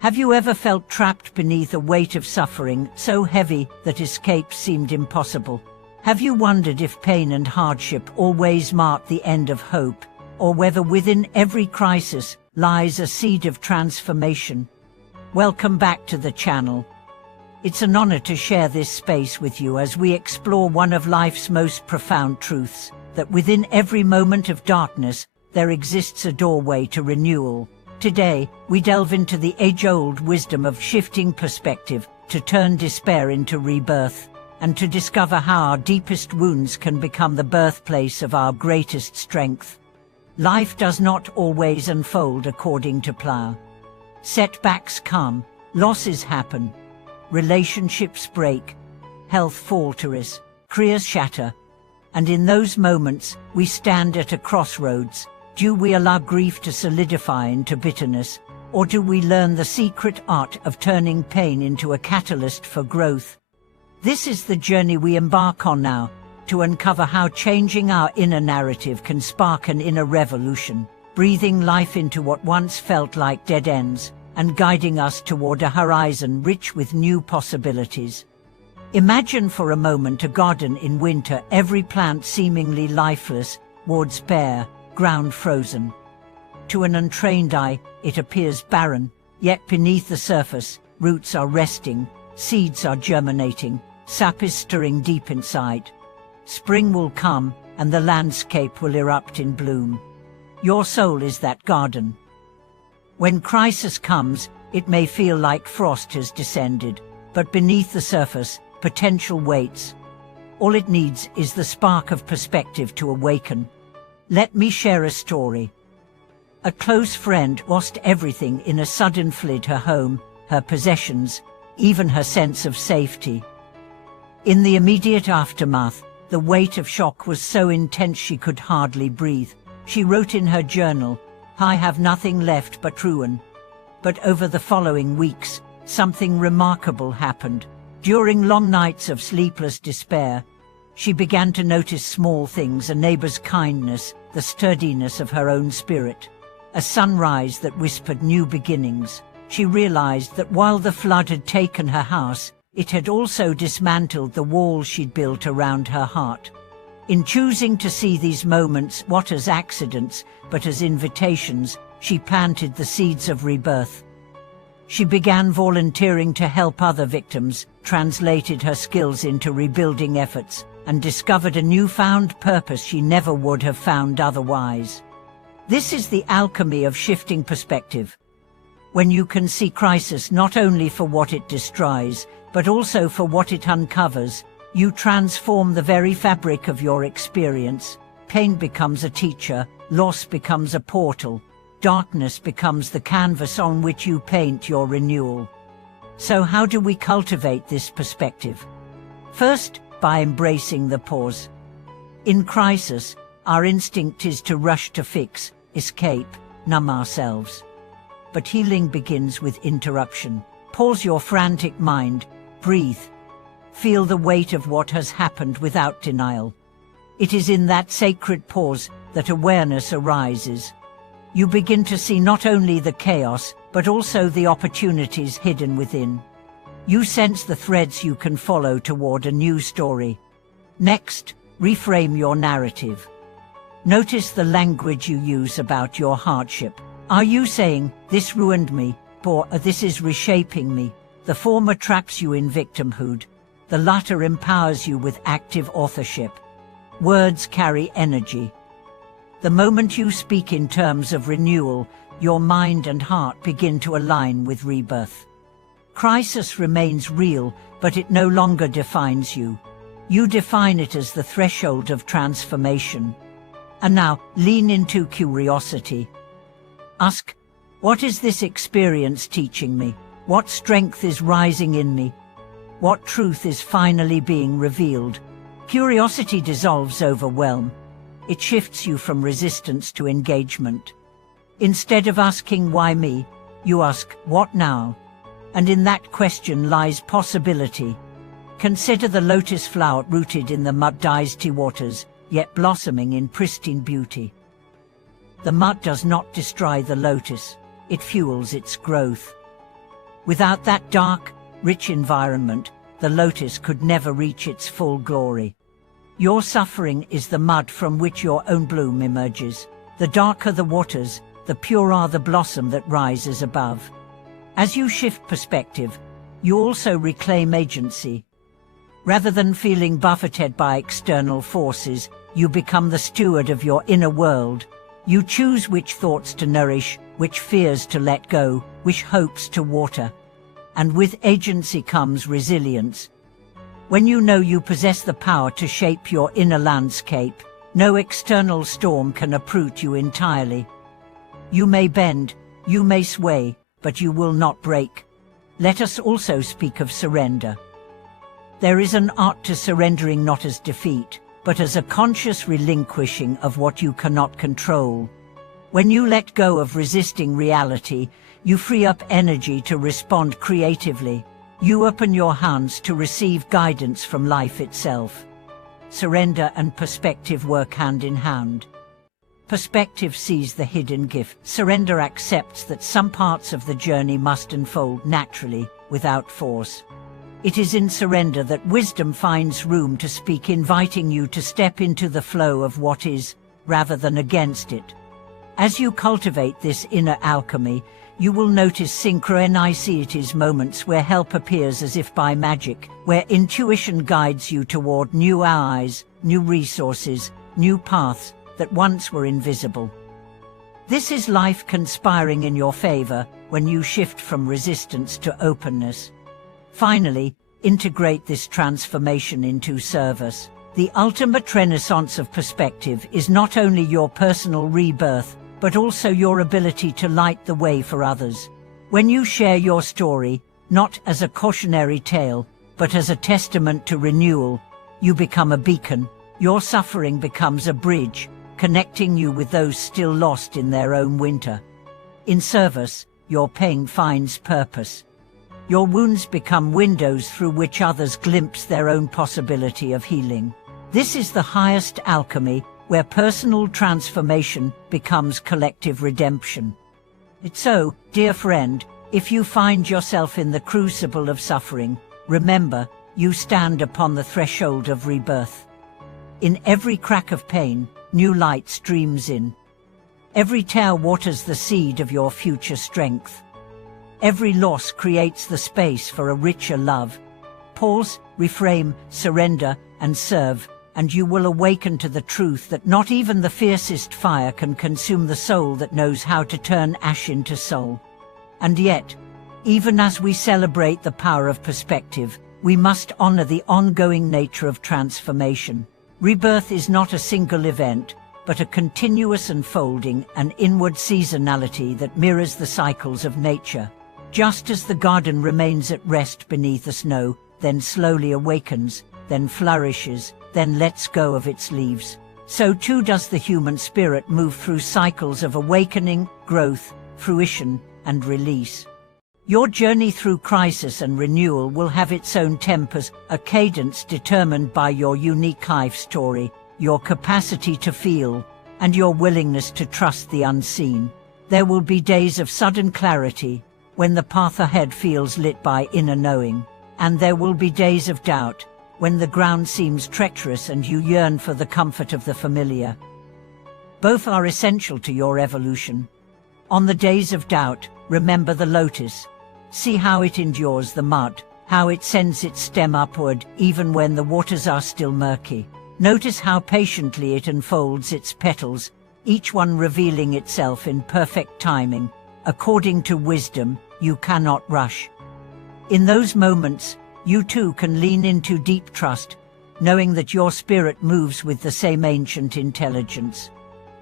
Have you ever felt trapped beneath a weight of suffering so heavy that escape seemed impossible? Have you wondered if pain and hardship always mark the end of hope, or whether within every crisis lies a seed of transformation? Welcome back to the channel. It's an honor to share this space with you as we explore one of life's most profound truths, that within every moment of darkness, there exists a doorway to renewal. Today, we delve into the age-old wisdom of shifting perspective to turn despair into rebirth, and to discover how our deepest wounds can become the birthplace of our greatest strength. Life does not always unfold according to plan. Setbacks come, losses happen, relationships break, health falters, careers shatter, and in those moments, we stand at a crossroads. Do we allow grief to solidify into bitterness, or do we learn the secret art of turning pain into a catalyst for growth? This is the journey we embark on now, to uncover how changing our inner narrative can spark an inner revolution, breathing life into what once felt like dead ends, and guiding us toward a horizon rich with new possibilities. Imagine for a moment a garden in winter, every plant seemingly lifeless, wards bare, ground frozen. To an untrained eye, it appears barren, yet beneath the surface, roots are resting, seeds are germinating, sap is stirring deep inside. Spring will come, and the landscape will erupt in bloom. Your soul is that garden. When crisis comes, it may feel like frost has descended, but beneath the surface, potential waits. All it needs is the spark of perspective to awaken. Let me share a story. A close friend lost everything in a sudden flood: her home, her possessions, even her sense of safety. In the immediate aftermath, the weight of shock was so intense she could hardly breathe. She wrote in her journal, "I have nothing left but ruin." But over the following weeks, something remarkable happened. During long nights of sleepless despair, she began to notice small things: a neighbor's kindness, the sturdiness of her own spirit, a sunrise that whispered new beginnings. She realized that while the flood had taken her house, it had also dismantled the walls she'd built around her heart. In choosing to see these moments not as accidents, but as invitations, she planted the seeds of rebirth. She began volunteering to help other victims, translated her skills into rebuilding efforts, and discovered a newfound purpose she never would have found otherwise. This is the alchemy of shifting perspective. When you can see crisis not only for what it destroys, but also for what it uncovers, you transform the very fabric of your experience. Pain becomes a teacher, loss becomes a portal, darkness becomes the canvas on which you paint your renewal. So how do we cultivate this perspective? First, by embracing the pause. In crisis, our instinct is to rush to fix, escape, numb ourselves. But healing begins with interruption. Pause your frantic mind, breathe. Feel the weight of what has happened without denial. It is in that sacred pause that awareness arises. You begin to see not only the chaos, but also the opportunities hidden within. You sense the threads you can follow toward a new story. Next, reframe your narrative. Notice the language you use about your hardship. Are you saying, "This ruined me," or "This is reshaping me"? The former traps you in victimhood. The latter empowers you with active authorship. Words carry energy. The moment you speak in terms of renewal, your mind and heart begin to align with rebirth. Crisis remains real, but it no longer defines you. You define it as the threshold of transformation. And now, lean into curiosity. Ask, what is this experience teaching me? What strength is rising in me? What truth is finally being revealed? Curiosity dissolves overwhelm. It shifts you from resistance to engagement. Instead of asking why me, you ask, what now? And in that question lies possibility. Consider the lotus flower rooted in the mud dicey waters, yet blossoming in pristine beauty. The mud does not destroy the lotus, it fuels its growth. Without that dark, rich environment, the lotus could never reach its full glory. Your suffering is the mud from which your own bloom emerges. The darker the waters, the purer the blossom that rises above. As you shift perspective, you also reclaim agency. Rather than feeling buffeted by external forces, you become the steward of your inner world. You choose which thoughts to nourish, which fears to let go, which hopes to water. And with agency comes resilience. When you know you possess the power to shape your inner landscape, no external storm can uproot you entirely. You may bend, you may sway, but you will not break. Let us also speak of surrender. There is an art to surrendering, not as defeat, but as a conscious relinquishing of what you cannot control. When you let go of resisting reality, you free up energy to respond creatively. You open your hands to receive guidance from life itself. Surrender and perspective work hand in hand. Perspective sees the hidden gift. Surrender accepts that some parts of the journey must unfold naturally, without force. It is in surrender that wisdom finds room to speak, inviting you to step into the flow of what is, rather than against it. As you cultivate this inner alchemy, you will notice synchronicities, moments where help appears as if by magic, where intuition guides you toward new allies, new resources, new paths that once were invisible. This is life conspiring in your favor when you shift from resistance to openness. Finally, integrate this transformation into service. The ultimate renaissance of perspective is not only your personal rebirth, but also your ability to light the way for others. When you share your story, not as a cautionary tale, but as a testament to renewal, you become a beacon. Your suffering becomes a bridge, connecting you with those still lost in their own winter. In service, your pain finds purpose. Your wounds become windows through which others glimpse their own possibility of healing. This is the highest alchemy, where personal transformation becomes collective redemption. So, dear friend, if you find yourself in the crucible of suffering, remember, you stand upon the threshold of rebirth. In every crack of pain, new light streams in. Every tear waters the seed of your future strength. Every loss creates the space for a richer love. Pause, reframe, surrender, and serve, and you will awaken to the truth that not even the fiercest fire can consume the soul that knows how to turn ash into soul. And yet, even as we celebrate the power of perspective, we must honor the ongoing nature of transformation. Rebirth is not a single event, but a continuous unfolding, an inward seasonality that mirrors the cycles of nature. Just as the garden remains at rest beneath the snow, then slowly awakens, then flourishes, then lets go of its leaves, so too does the human spirit move through cycles of awakening, growth, fruition, and release. Your journey through crisis and renewal will have its own tempers, a cadence determined by your unique life story, your capacity to feel, and your willingness to trust the unseen. There will be days of sudden clarity, when the path ahead feels lit by inner knowing, and there will be days of doubt, when the ground seems treacherous and you yearn for the comfort of the familiar. Both are essential to your evolution. On the days of doubt, remember the lotus. See how it endures the mud, how it sends its stem upward even when the waters are still murky. Notice how patiently it unfolds its petals, each one revealing itself in perfect timing. According to wisdom, you cannot rush. In those moments, you too can lean into deep trust, knowing that your spirit moves with the same ancient intelligence.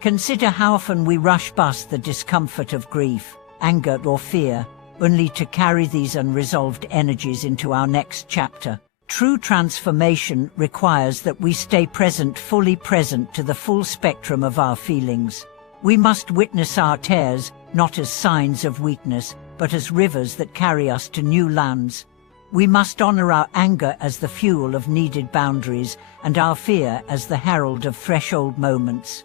Consider how often we rush past the discomfort of grief, anger, or fear, only to carry these unresolved energies into our next chapter. True transformation requires that we stay present, fully present to the full spectrum of our feelings. We must witness our tears, not as signs of weakness, but as rivers that carry us to new lands. We must honor our anger as the fuel of needed boundaries, and our fear as the herald of threshold moments.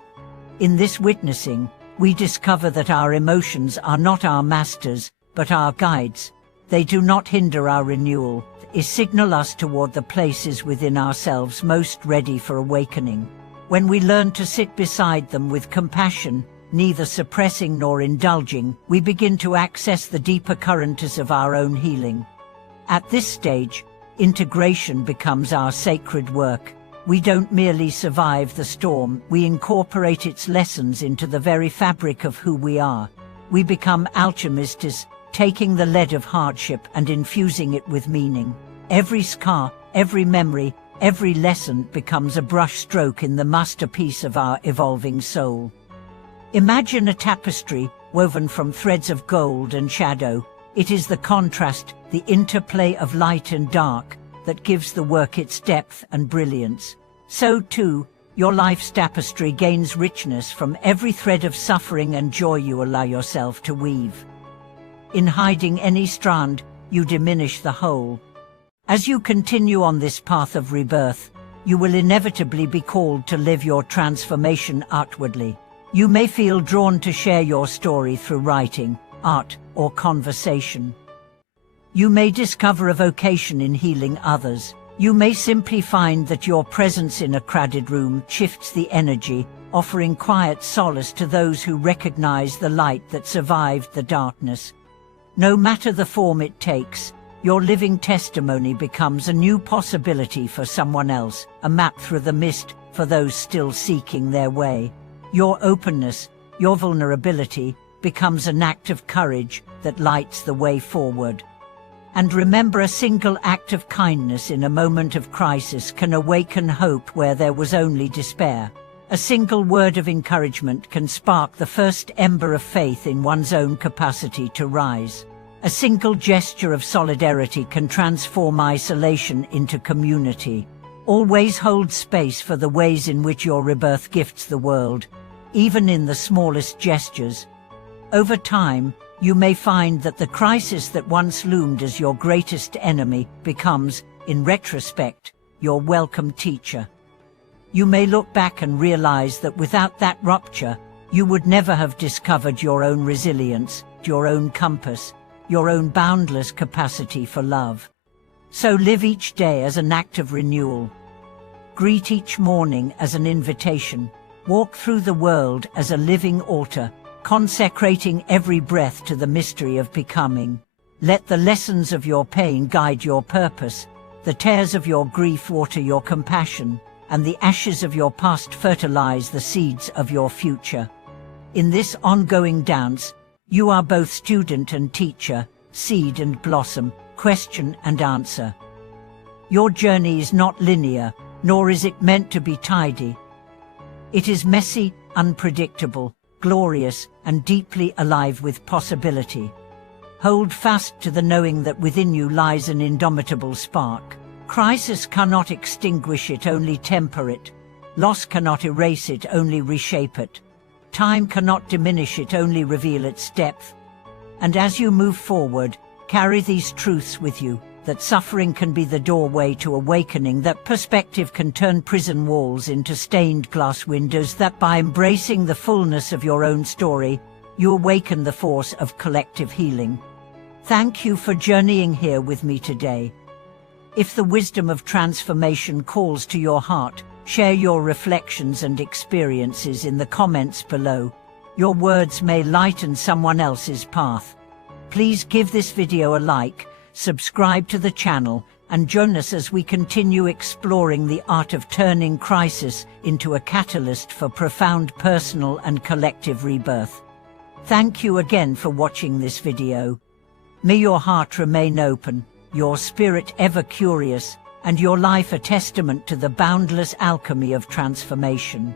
In this witnessing, we discover that our emotions are not our masters, but our guides. They do not hinder our renewal, they signal us toward the places within ourselves most ready for awakening. When we learn to sit beside them with compassion, neither suppressing nor indulging, we begin to access the deeper currents of our own healing. At this stage, integration becomes our sacred work. We don't merely survive the storm, we incorporate its lessons into the very fabric of who we are. We become alchemists, taking the lead of hardship and infusing it with meaning. Every scar, every memory, every lesson becomes a brushstroke in the masterpiece of our evolving soul. Imagine a tapestry woven from threads of gold and shadow. It is the contrast, the interplay of light and dark, that gives the work its depth and brilliance. So too, your life's tapestry gains richness from every thread of suffering and joy you allow yourself to weave. In hiding any strand, you diminish the whole. As you continue on this path of rebirth, you will inevitably be called to live your transformation outwardly. You may feel drawn to share your story through writing, art, or conversation. You may discover a vocation in healing others. You may simply find that your presence in a crowded room shifts the energy, offering quiet solace to those who recognize the light that survived the darkness. No matter the form it takes, your living testimony becomes a new possibility for someone else, a map through the mist for those still seeking their way. Your openness, your vulnerability, becomes an act of courage that lights the way forward. And remember, a single act of kindness in a moment of crisis can awaken hope where there was only despair. A single word of encouragement can spark the first ember of faith in one's own capacity to rise. A single gesture of solidarity can transform isolation into community. Always hold space for the ways in which your rebirth gifts the world, even in the smallest gestures. Over time, you may find that the crisis that once loomed as your greatest enemy becomes, in retrospect, your welcome teacher. You may look back and realize that without that rupture, you would never have discovered your own resilience, your own compass, your own boundless capacity for love. So live each day as an act of renewal. Greet each morning as an invitation. Walk through the world as a living altar, consecrating every breath to the mystery of becoming. Let the lessons of your pain guide your purpose, the tears of your grief water your compassion, and the ashes of your past fertilize the seeds of your future. In this ongoing dance, you are both student and teacher, seed and blossom, question and answer. Your journey is not linear, nor is it meant to be tidy. It is messy, unpredictable, glorious, and deeply alive with possibility. Hold fast to the knowing that within you lies an indomitable spark. Crisis cannot extinguish it, only temper it. Loss cannot erase it, only reshape it. Time cannot diminish it, only reveal its depth. And as you move forward, carry these truths with you, that suffering can be the doorway to awakening, that perspective can turn prison walls into stained glass windows, that by embracing the fullness of your own story, you awaken the force of collective healing. Thank you for journeying here with me today. If the wisdom of transformation calls to your heart, share your reflections and experiences in the comments below. Your words may lighten someone else's path. Please give this video a like, subscribe to the channel, and join us as we continue exploring the art of turning crisis into a catalyst for profound personal and collective rebirth. Thank you again for watching this video. May your heart remain open, your spirit ever curious, and your life a testament to the boundless alchemy of transformation.